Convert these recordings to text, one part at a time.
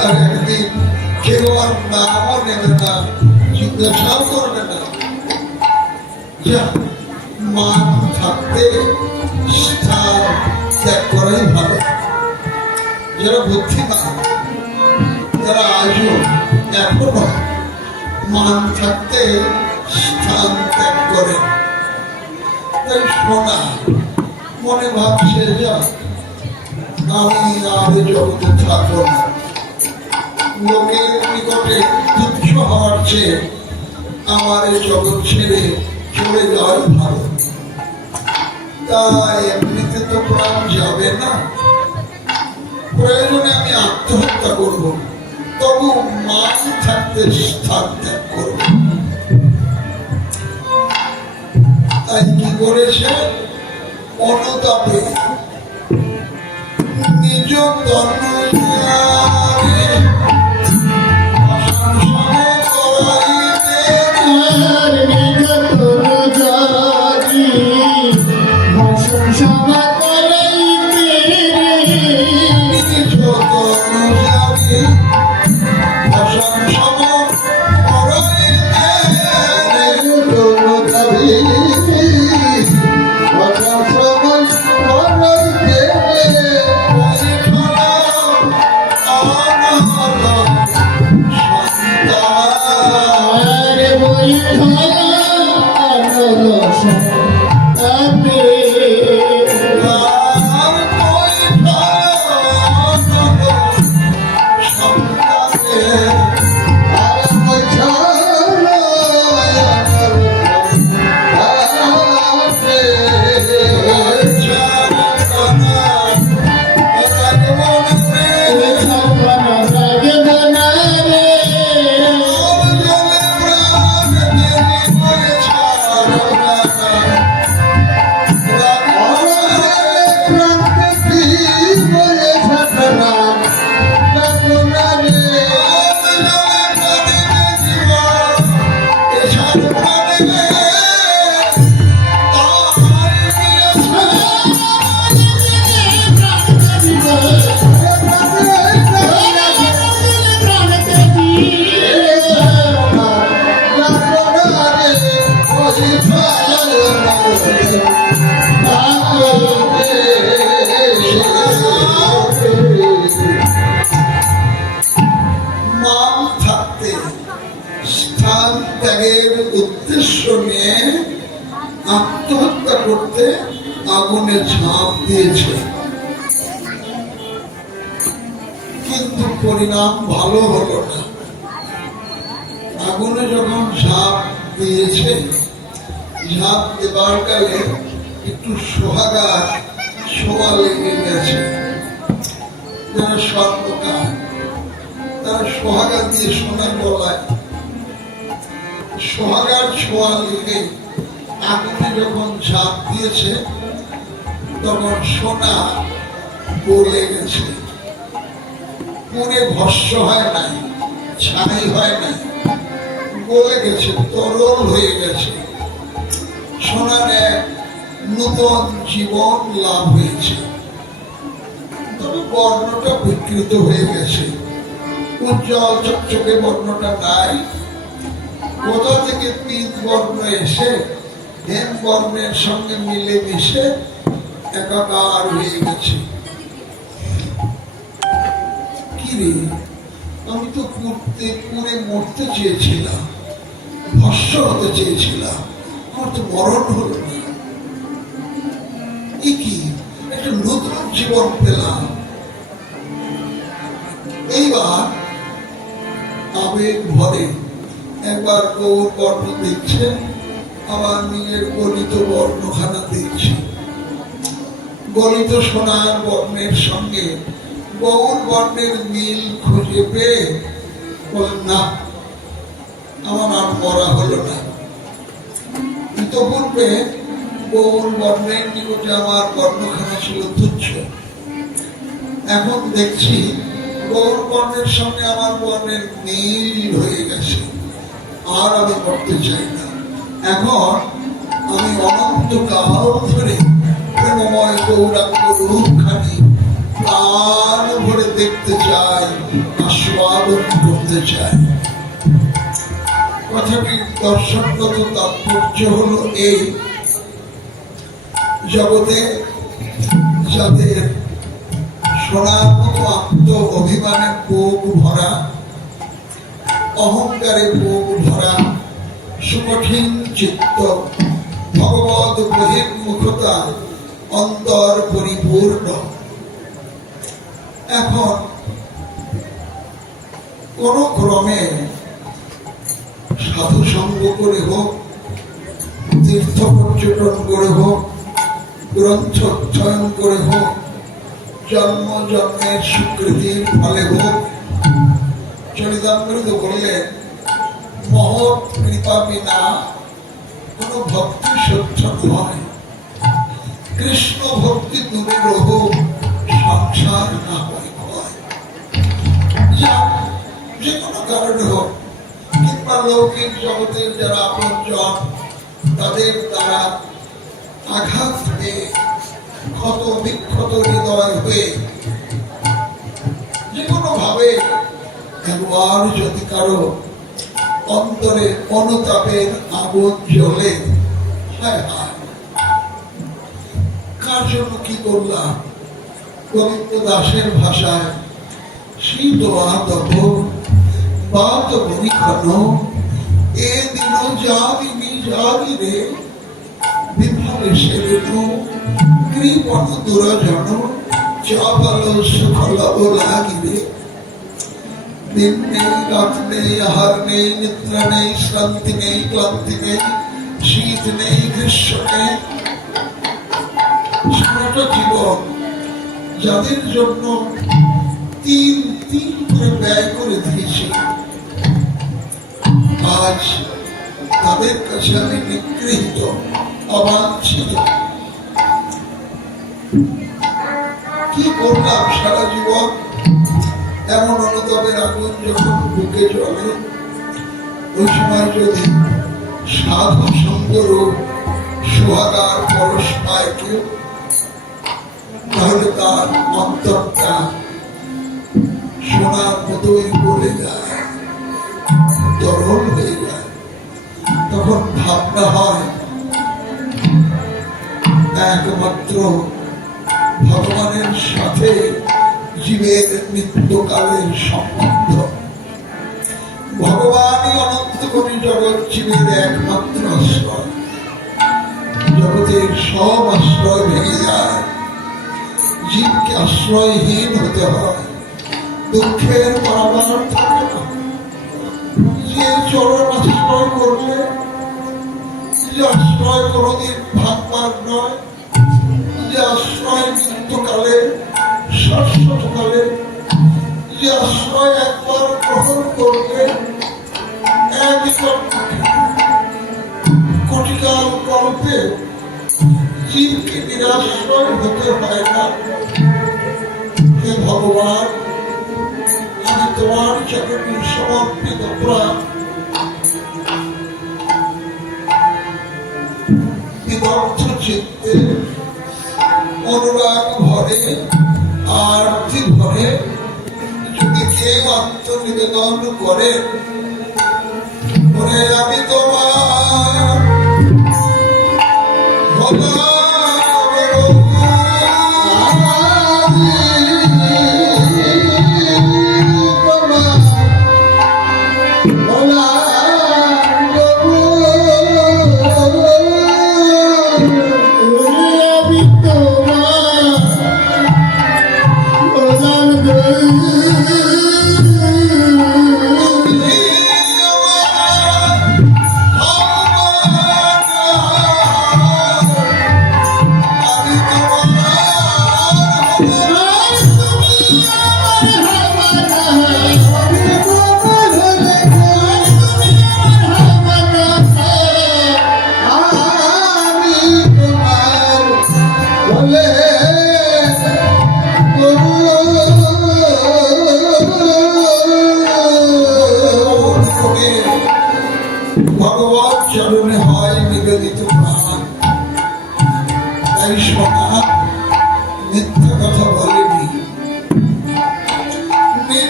আর একদিন কেউ আর নামও নেবে না, জিজ্ঞাসাও করবে না। যা মান থাকতে স্থান ত্যাগ করাই ভালো। যারা বুদ্ধিমান, যারা আজও এখনো মান থাকতে স্থান ত্যাগ করে, তাই শোনা মনে ভাবছে যা আমি আর জগতে থাকবো না, লোকের নিকটে তুচ্ছ হওয়ার চেয়ে আমার এই জগৎ ছেড়ে চলে যাওয়াই ভালো। তাই এমনিতে তো প্রাণ যাবে না, প্রয়োজনে আমি আত্মহত্যা করব, তবু মান থাকতে স্থান ত্যাগ করব। তাই কি করেছে? অনুতাপে নিজ তনু উদ্দেশ্য নিয়ে আত্মহত্যা করতে আগুনে ঝাঁপ দিয়েছে, কিন্তু পরিণাম ভালো হলো না। আগুনে যখন ঝাঁপ দিয়েছে, ঝাঁপ দেবার কালে একটু সোহাগা ছোঁয়া লেগে গেছে। যারা স্বর্ণকার তারা সোহাগা দিয়ে সোনা গলায়, সোহাগার ছোঁয়া লেগে আগুনে যখন ঝাঁপ দিয়েছে তখন সোনা গলে গেছে, পুরে ভস্ম হয় নাই, ছাই হয় নাই, গলে গেছে, তরল হয়ে গেছে। সোনার এক নূতন জীবন লাভ হয়েছে, তবে বর্ণটা বিকৃত হয়ে গেছে, উজ্জ্বল চকচকে বর্ণটা নাই। কোথা থেকে পীত বর্ণ এসে হেম বর্ণের সঙ্গে মিলে মিশে একাকার হয়ে গেছে। কি রে, আমি তো পুরে মরতে চেয়েছিলাম, ভস্ম হতে চেয়েছিলাম, আমার তো মরণ হলো না। কি একটা নতুন জীবন পেলাম। এইবার আবেগ ভরে একবার গৌর বর্ণ দেখছে, আবার নিজের গলিত বর্ণখানা দেখছে। গলিত সোনার বর্ণের সঙ্গে গৌর বর্ণের মিল খুঁজে পেয়ে বলেন, না, আমার আর মরা হলো না। ইতপূর্বে গৌর বর্ণের নিকটে আমার বর্ণখানা ছিল তুচ্ছ, এখন দেখছি গৌর বর্ণের সঙ্গে আমার বর্ণের মিল হয়ে গেছে, আর আমি করতে চাই না। এখন আমি অনন্তকাল ধরে প্রেমময় গৌরাঙ্গ রূপখানি প্রাণ ভরে দেখতে চাই, আস্বাদন করতে চাই। কথাটির দর্শনগত তাৎপর্য হলো এই, জগতে যাদের সোনার মতো আত্ম অভিমানে বুক ভরা, অহংকারে বুক ভরা, সুকঠিন চিত্ত, ভগবত বহির্মুখতা, অন্তর পরিপূর্ণ, এখন কোন ক্রমে সাধু সঙ্গ করে হোক, তীর্থ পর্যটন করে হোক, গ্রন্থ অধ্যয়ন করে হোক, জন্ম জন্মের স্বীকৃতির ফলে হোক, চরিতামৃত বললেন মহৎ কৃপা বিনা কোন ভক্তি সহ্য নয়। কৃষ্ণ ভক্তি দূরে রহু, সংসার না হয় ক্ষয়। যে কোনো কারণে হোক, কিংবা লৌকিক জগতের যারা আপনজন, তাদের দ্বারা আঘাত পেয়ে ক্ষত বিক্ষত হৃদয় হয়ে যে কোনো ভাবে একবার যদি কারো অন্তরে অনুতাপের আগুন জ্বলে, হায় হায় কার জন্য কি করলাম, গোবিন্দ দাসের ভাষায় শীত আতপ বাত বরিখন এ দিন জাদিনি জাদিরে বিফলে সেরেনু কৃপণ দুরজন চাবল সুফলব লাগিরে। দিন নেই, রাত নেই, আহার নেই, নিদ্রা নেই, শ্রান্তি নেই, ক্লান্তি নেই, শীত নেই, গ্রীষ্ম নেই, সারাটা জীবন যাদের জন্য তিন করে ব্যয় করে দিয়েছি, আজ তাদের কাছে আমি নিগৃহীত, অবাঞ্ছিত। কি করলাম সারা জীবন? এমন অনুতাপের আগুন যখন বুকে জ্বলে, ওই সময় যদি সাধু সুন্দর সুহাগার পরশ পায় কেউ, তাহলে তার অন্তরটা সোনার মতোই বলে যায়, তরল হয়ে যায়। তখন ভাবনা হয় একমাত্র ভগবানের সাথে জীবের মৃত্যুকালের সম্বন্ধ। ভগবানই অনন্ত কোটি জগৎ জীবের একমাত্র আশ্রয়। জগতের সব আশ্রয় ভেঙে যায়, জীবকে আশ্রয়হীন হতে হয়, দুঃখের পারাবার থাকে না। যে চরণ আশ্রয় করলে, যে আশ্রয় কোনদিন ভাববার নয়, যে আশ্রয় মৃত্যুকালে, শাশ্বতকালে, যে আশ্রয় একবার গ্রহণ করলে কোটিকাল কল্পে জীবকে নিরাশ্রয় হতে হয় না। হে ভগবান, আমি তোমার চরণে সমর্পিত প্রাণ, বিদগ্ধ চিত্তে অনুরাগ ভরে আরতি ভরে যদি কেউ আত্মনিবেদন করে, আমি তোমার Oh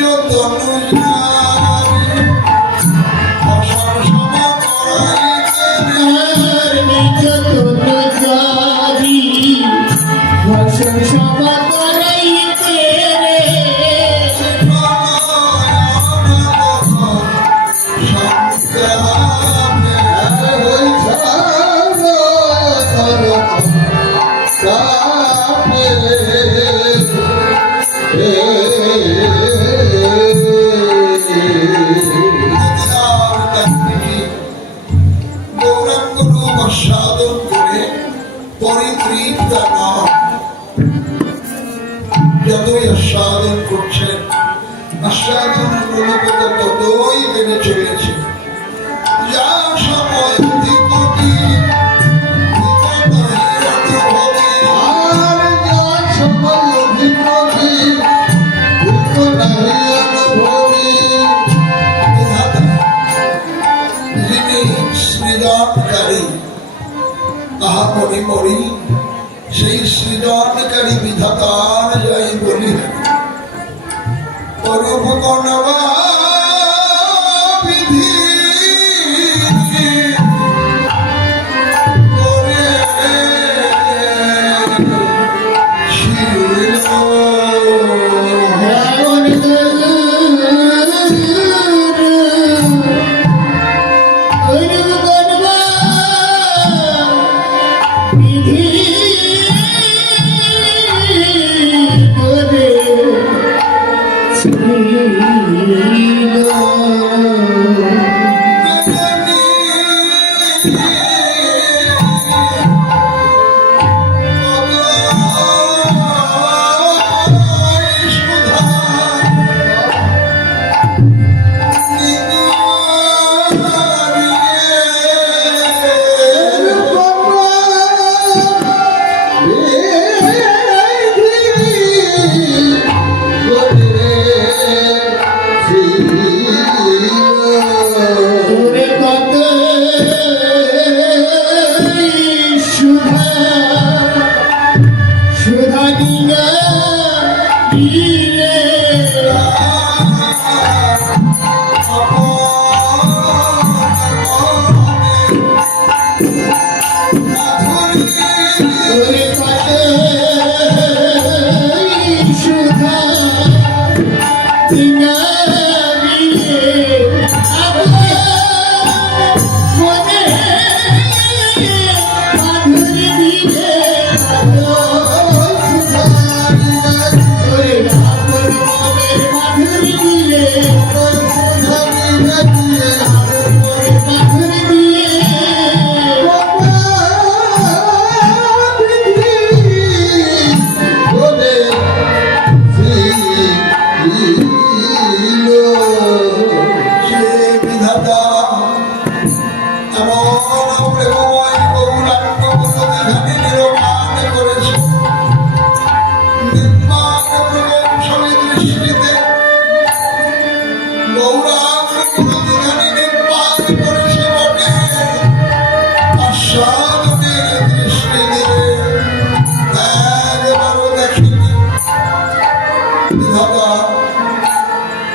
তনুজারি ফসল সম করাইতে নিজ তনুজারি ফসল সম করাইতে রে গৌরাঙ্গ রূপ আস্বাদন করে পরিতৃপ্ত নয়। যতই আস্বাদন করছেন আস্বাদন অনুভূত ততই বেড়ে চলেছে। যা সময় অধিকতি সৃজনকারী তাহা মনে করি সেই সৃজনকারী বিধাতার যাই বলি অনুপকনবা বিধি করে ছিল।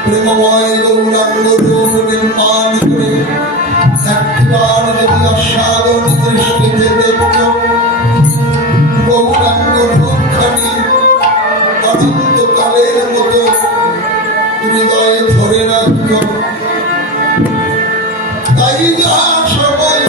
প্রেমময় গৌরাঙ্গ রূপ নির্মাণ করে একবার যদি আস্বাদন দৃষ্টিতে দেখত গৌরাঙ্গ রূপখানি অনন্তকালের মতো হৃদয়ে ধরে রাখত। তাই যা সবাই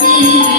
Thank you.